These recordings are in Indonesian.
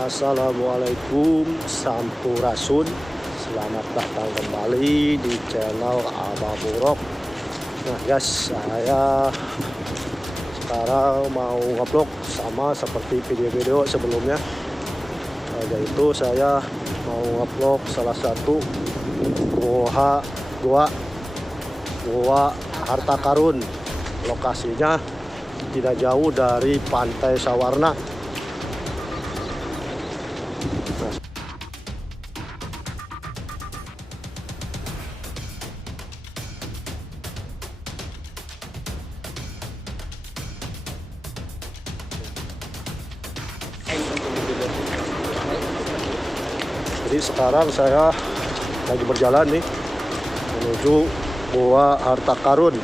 Assalamualaikum Sampurasun. Selamat datang kembali di channel Abah Burok. Nah guys, saya sekarang mau ngevlog sama seperti video-video sebelumnya, yaitu saya mau ngevlog salah satu gua harta karun. Lokasinya tidak jauh dari Pantai Sawarna. Jadi sekarang saya lagi berjalan nih menuju Gua Harta Karun.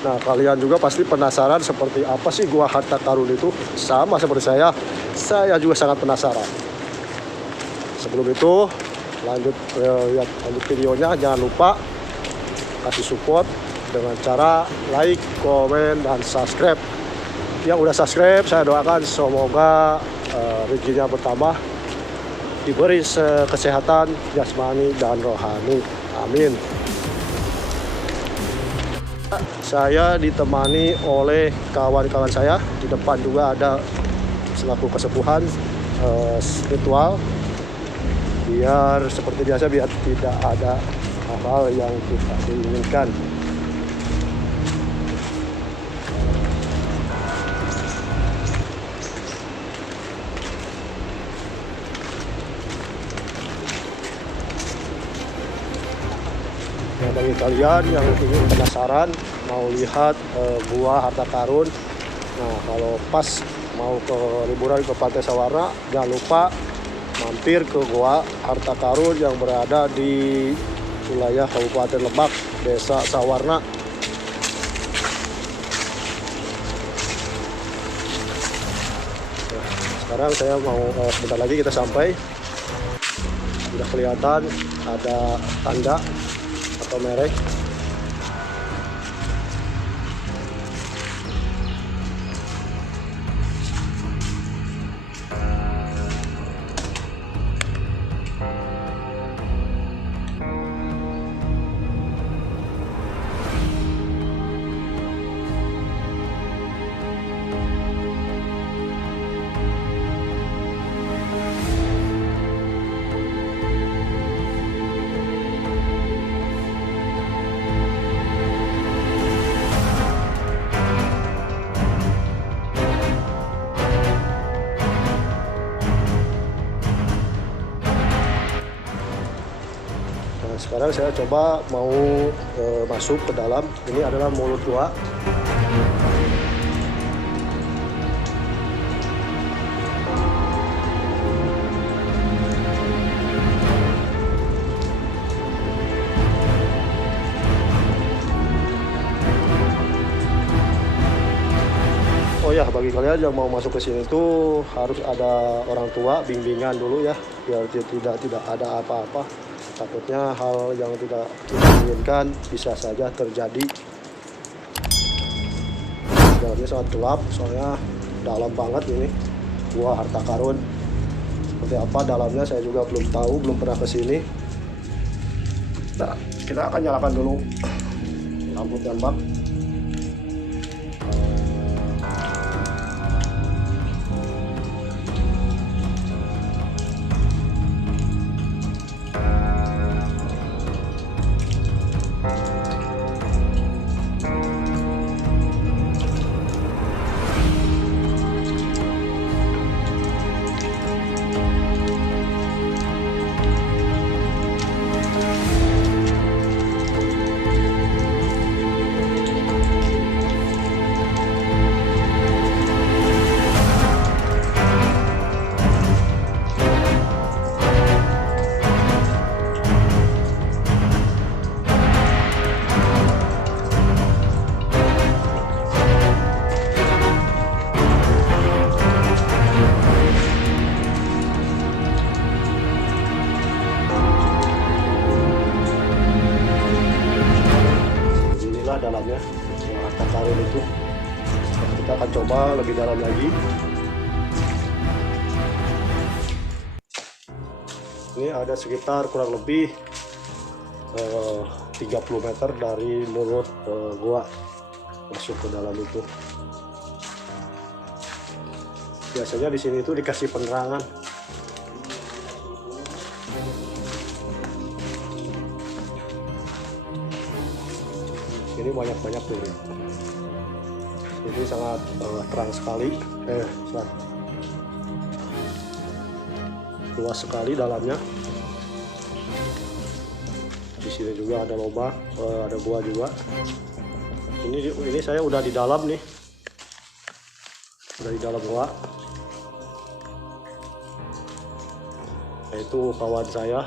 Nah, kalian juga pasti penasaran seperti apa sih Gua Harta Karun itu? Sama seperti saya juga sangat penasaran. Sebelum itu, lanjut videonya. Jangan lupa kasih support dengan cara like, komen, dan subscribe. Yang udah subscribe, saya doakan semoga rezekinya bertambah, diberi kesehatan jasmani dan rohani. Amin. Saya ditemani oleh kawan-kawan saya. Di depan juga ada selaku kesepuhan spiritual. Biar seperti biasa, biar tidak ada hal-hal yang tidak diinginkan. Nah, bagi kalian yang ingin penasaran mau lihat Gua Harta Karun, nah kalau pas mau ke liburan ke Pantai Sawarna, jangan lupa mampir ke Gua Harta Karun yang berada di wilayah Kabupaten Lebak, Desa Sawarna. Nah, sekarang saya mau sebentar lagi kita sampai. Sudah kelihatan ada tanda atau merek. Sekarang saya coba mau masuk ke dalam. Ini adalah mulut gua. Oh ya, bagi kalian yang mau masuk ke sini tuh harus ada orang tua bimbingan dulu ya, biar tidak ada apa-apa. Takutnya hal yang tidak diinginkan bisa saja terjadi. Dalamnya sangat gelap, soalnya dalam banget ini Gua Harta Karun. Seperti apa dalamnya saya juga belum tahu, belum pernah kesini. Nah, kita akan nyalakan dulu lampu tembak. Dalamnya yang harta karun itu. Kita akan coba lebih dalam lagi. Ini ada sekitar kurang lebih 30 meter dari mulut gua masuk ke dalam itu. Biasanya di sini tuh dikasih penerangan. Ini banyak tuh. Ini sangat terang sekali. Luas sekali dalamnya. Di sini juga ada lubang, ada gua juga. Ini saya udah di dalam nih. Udah di dalam gua. Nah, itu kawan saya.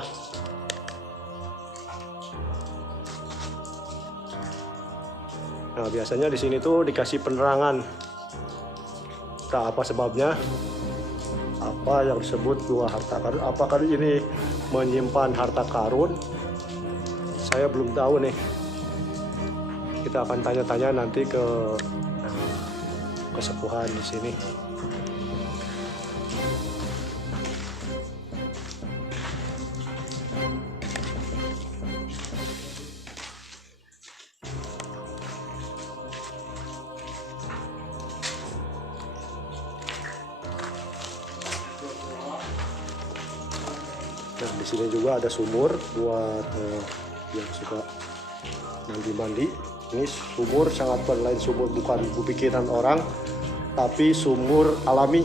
Nah, biasanya di sini tuh dikasih penerangan. Entah apa sebabnya. Apa yang disebut gua harta karun? Apakah ini menyimpan harta karun? Saya belum tahu nih. Kita akan tanya-tanya nanti ke kesepuhan di sini. Nah, di sini juga ada sumur buat yang suka mandi. Ini sumur sangat berlain, sumur bukan bikinan orang, tapi sumur alami.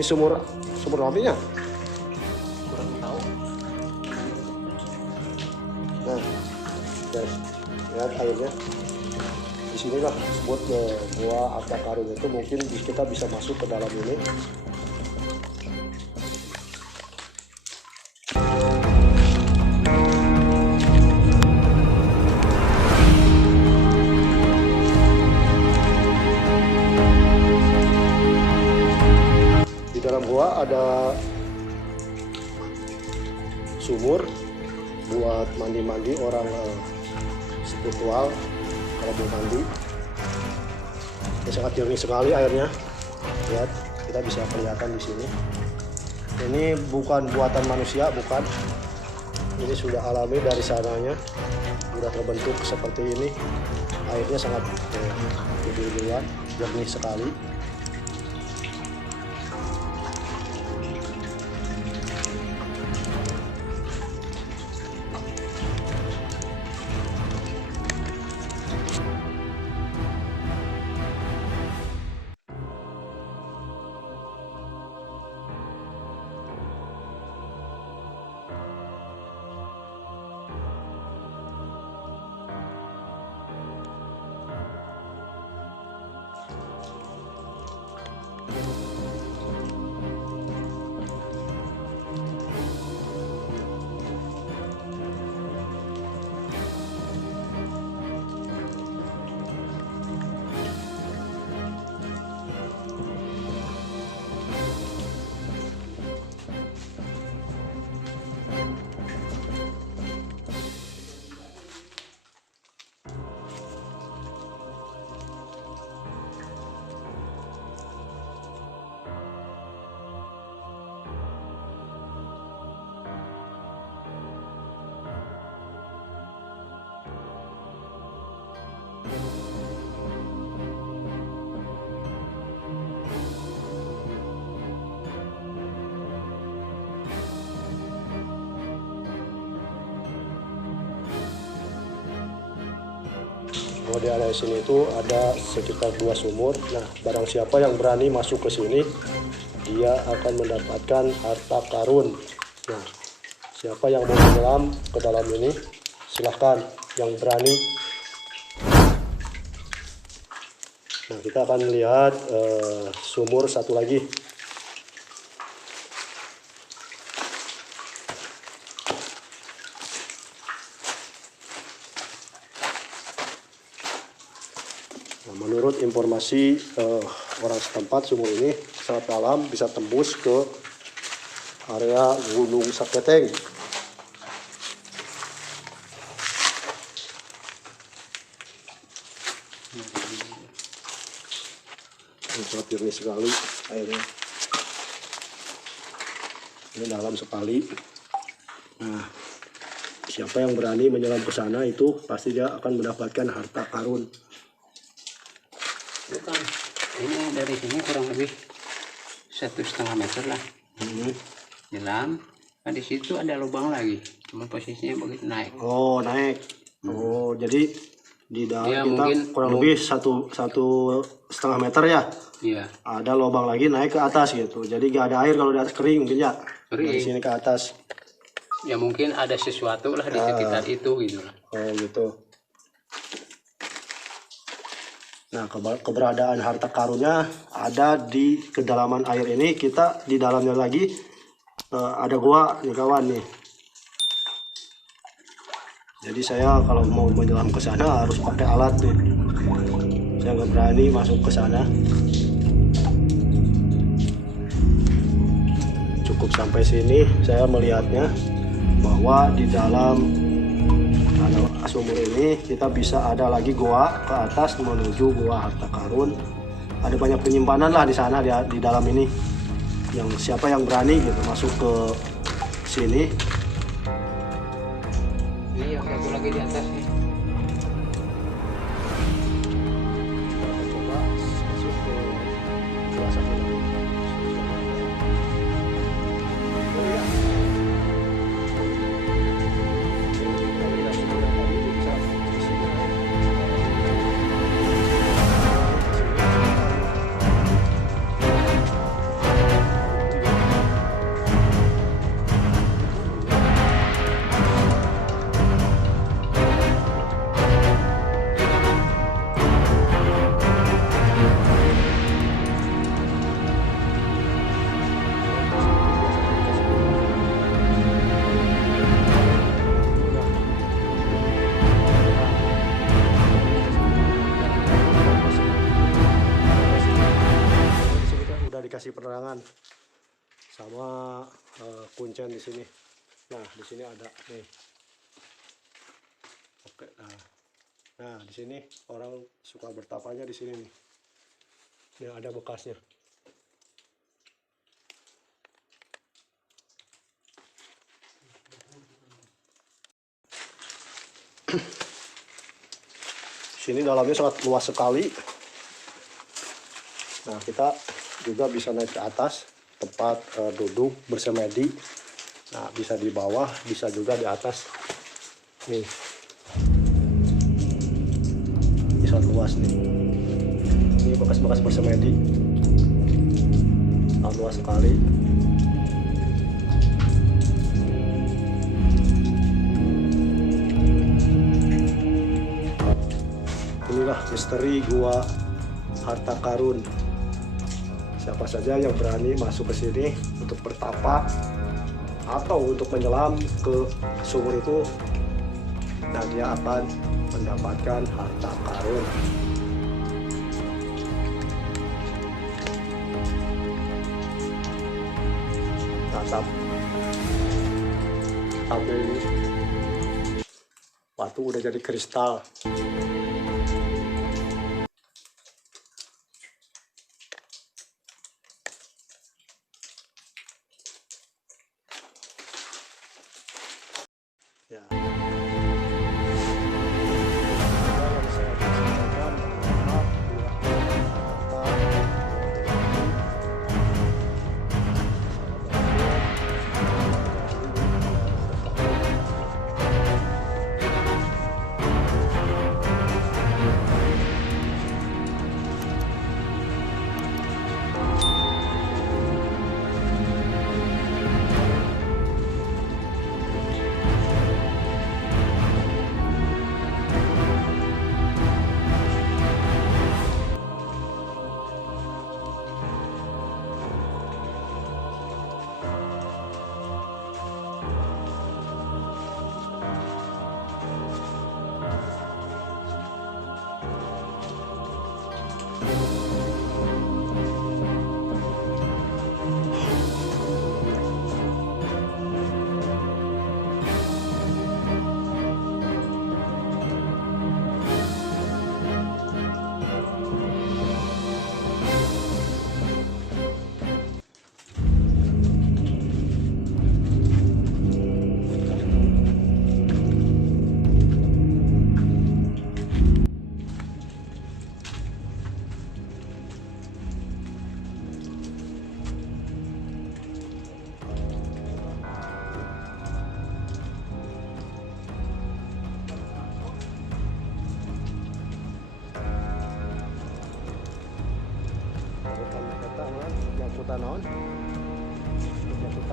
Ini sumur alaminya. Kurang tahu. Nah, guys, lihat airnya. Di sinilah disebut gua harta karun itu. Mungkin kita bisa masuk ke dalam ini. Dalam gua ada sumur buat mandi orang spiritual kalau mau mandi. Ini sangat jernih sekali airnya. Lihat, kita bisa kelihatan di sini. Ini bukan buatan manusia, bukan. Ini sudah alami dari sananya. Sudah terbentuk seperti ini. Airnya sangat jernih sekali. Kalau di area sini itu ada sekitar 2 sumur. Nah, barang siapa yang berani masuk ke sini, dia akan mendapatkan harta karun. Nah, siapa yang mau menyelam ke dalam ini, silahkan yang berani. Nah, kita akan melihat sumur satu lagi. Menurut informasi orang setempat, sumur ini sangat dalam, bisa tembus ke area Gunung Saketeng. Sangat jernih sekali airnya. Ini dalam sekali. Nah, siapa yang berani menyelam ke sana itu pasti dia akan mendapatkan harta karun. Bukan, ini dari sini kurang lebih 1,5 meter lah. Nyelam, nah di situ ada lubang lagi, cuma posisinya begitu naik. Oh, naik. Oh, jadi di dalam Ya, kita mungkin kurang lebih 1,5 meter ya. Iya, Ada lubang lagi naik ke atas gitu. Jadi gak ada air kalau di atas, kering mungkin ya. Dari kering. sini ke atas. Ya mungkin ada sesuatu lah di sekitar itu gitu lah. Oh gitu. Nah, keberadaan harta karunnya ada di kedalaman air ini. Kita di dalamnya lagi ada gua nih kawan nih. Jadi saya kalau mau menyelam ke sana harus pakai alat nih. Saya nggak berani masuk ke sana. Cukup sampai sini saya melihatnya bahwa di dalam sumur ini kita bisa ada lagi goa ke atas menuju goa harta karun. Ada banyak penyimpanan lah di sana di dalam ini. Yang siapa yang berani gitu masuk ke sini. Ini yang satu lagi di atas nih. Coba masuk ke goa satu lagi. Dikasih penerangan sama kuncen di sini. Nah, di sini ada nih. Oke, nah di sini orang suka bertapanya di sini nih. Ini ada bekasnya. Sini dalamnya sangat luas sekali. Nah, kita juga bisa naik ke atas tempat duduk bersemedi. Nah, bisa di bawah, bisa juga di atas. Nih, ini sangat luas nih. Ini bekas-bekas bersemedi, sangat luas sekali. Inilah misteri gua harta karun. Siapa saja yang berani masuk ke sini untuk bertapa atau untuk menyelam ke sumur itu, dan dia akan mendapatkan harta karun. Tatap ini batu udah jadi kristal. Ya.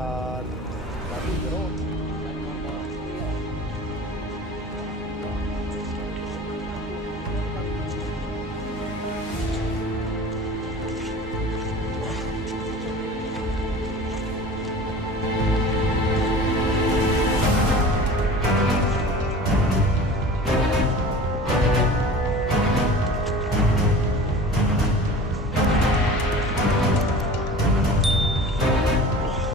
ikan babi jeruk